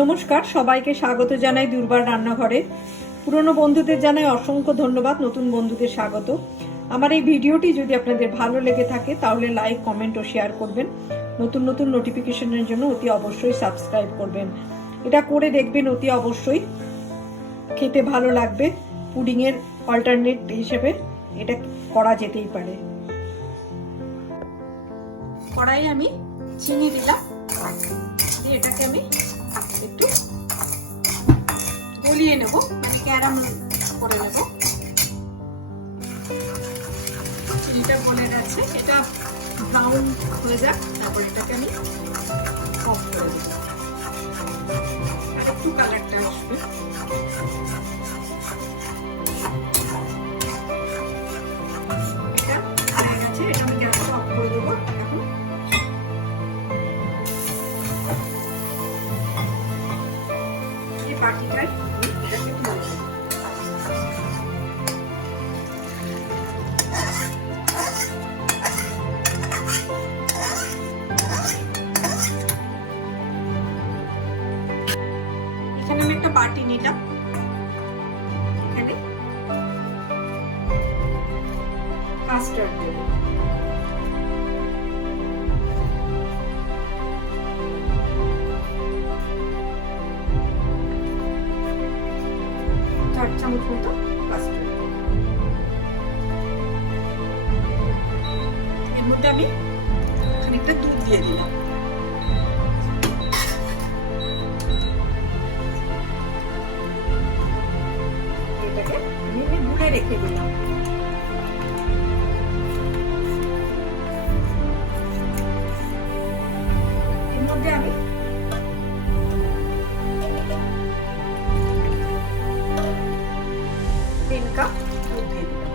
নমস্কার, সবাইকে স্বাগত জানাই দুর্বার রান্নাঘরে। পুরনো বন্ধুদের জানাই অসংখ্য ধন্যবাদ, নতুন বন্ধুদের স্বাগত। আমার এই ভিডিওটি যদি আপনাদের ভালো লেগে থাকে তাহলে লাইক, কমেন্ট ও শেয়ার করবেন। নতুন নতুন নোটিফিকেশনের জন্য অতি অবশ্যই সাবস্ক্রাইব করবেন। এটা করে দেখবেন, অতি অবশ্যই খেতে ভালো লাগবে। পুডিংয়ের অল্টারনেট হিসেবে এটা করা যেতেই পারে। কড়াই আমি চিনি দিলাম, দিয়ে এটাকে আমি একটু গলিয়ে নেব, মানে ক্যারামেল করে নেব। চিনিটা গলে গেছে, এটা ব্রাউন হয়ে যাক, তারপর এটাকে আমি অফ করে দেব। আর একটু কালারটা আসবে। এটা হয়ে গেছে, এটা আমি গ্যাস অফ করে দেবো। এখন এই বাটিটায় এটাকে ঢেলে দেবো। এখানে আমি একটা বাটি নিলাম, এখানে কাস্টার্ড দেব। চার চামচ মতো কাস্টার্ড। এর মধ্যে আমি খানিকটা দুধ দিয়ে দিলাম। এটাকে আমি গুলে রেখে দিলাম। এর মধ্যে আমি তিন কাপ দুধ দিয়ে দিলাম।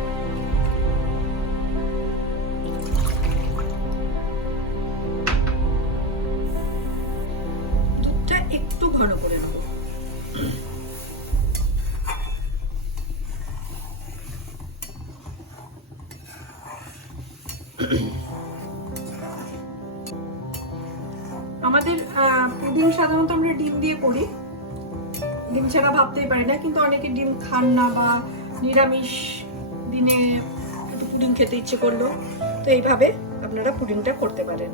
দুধটা একটু ঘন করে নেব। আমাদের পুডিং সাধারণত আমরা ডিম দিয়ে করি, ডিম ছাড়া ভাবতেই পারি না, কিন্তু অনেকে ডিম খান না বা নিরামিষ দিনে একটু পুডিং খেতে ইচ্ছে করলো, তো এইভাবে আপনারা পুডিংটা করতে পারেন।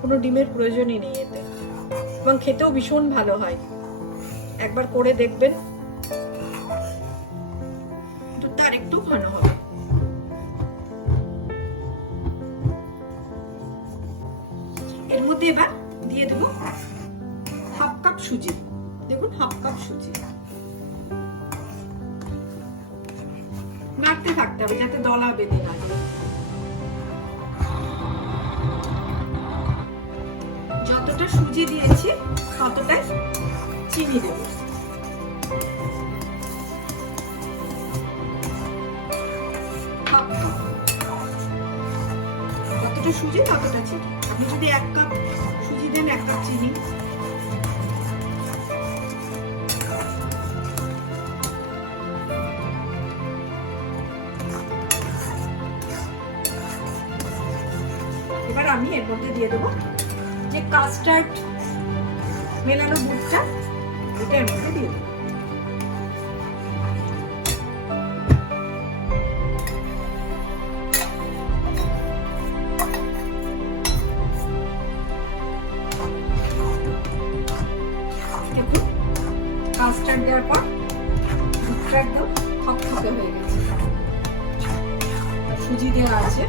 কোনো ডিমের প্রয়োজনই নেই এতে, এবং খেতেও ভীষণ ভালো হয়। একবার করে দেখবেন, দুধটা আর একটু ঘন হবে। এর মধ্যে এবার দিয়ে দেবো হাফ কাপ সুজি। দেখুন, হাফ কাপ সুজি। নাড়তে থাকতে হবে যাতে দলা বেঁধে না যায়। যতটা সুজি দিয়েছি ততটাই চিনি দেব। যতটা সুজি ততটা চিনি। আপনি যদি 1 কাপ সুজি দেন, 1 কাপ চিনি। এবার আমি এর মধ্যে দিয়ে দেবো যে কাস্টার্ড মেলানো দুধটা, এটা এর মধ্যে দিয়ে দেবো। কাস্টার্ড দেওয়ার পর দুধটা একদম থকথকে হয়ে গেছে। সুজি দেওয়া আছে,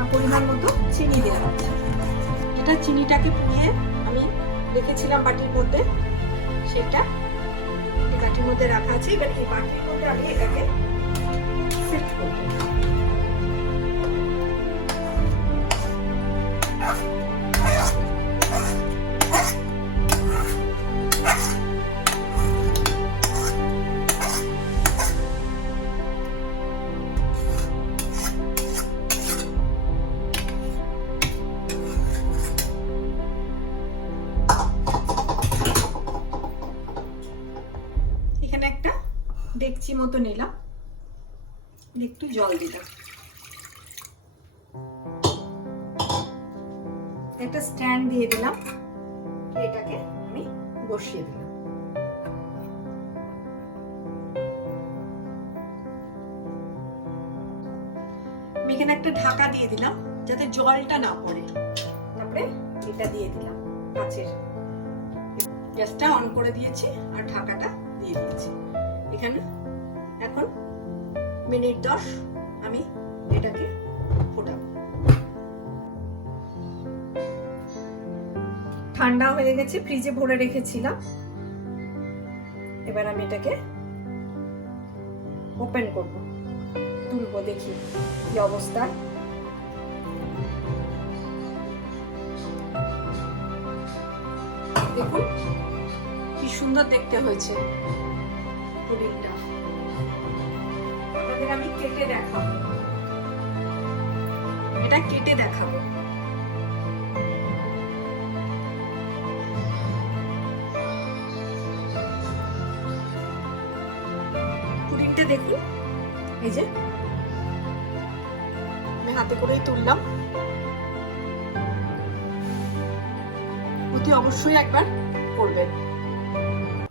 আর পরিমাণ মতো চিনি দেওয়া আছে। এটা চিনিটাকে পুড়িয়ে আমি রেখেছিলাম বাটির মধ্যে, সেটা এই বাটির মধ্যে রাখা আছে। এবার এই বাটির মধ্যে আমি এটাকে সেট করব। ডেকচি মতো নিলাম, একটু জল দিলাম, একটা স্ট্যান্ড দিয়ে দিলাম। এটাকে আমি বসিয়ে দিলাম। আমি এখানে একটা ঢাকা দিয়ে দিলাম যাতে জলটা না পড়ে। তারপরে এটা দিয়ে দিলাম কাচের, গ্যাসটা অন করে দিয়েছি আর ঢাকাটা দিয়ে দিয়েছি। এখানে এখন মিনিট 10 আমি এটাকে ফোটাবো। ঠান্ডা হয়ে গেছে, ফ্রিজে ভরে রেখেছিলাম। এবার আমি এটাকে ওপেন করব, তুলবো, দেখি কি অবস্থা। দেখুন কি সুন্দর দেখতে হয়েছে পুডিংটা। আপনাদের আমি কেটে দেখাবো, এটা কেটে দেখাবো। পুডিংটা দেখুন, এই যে আমি হাতে করেই তুললাম। অতি অবশ্যই একবার করবেন।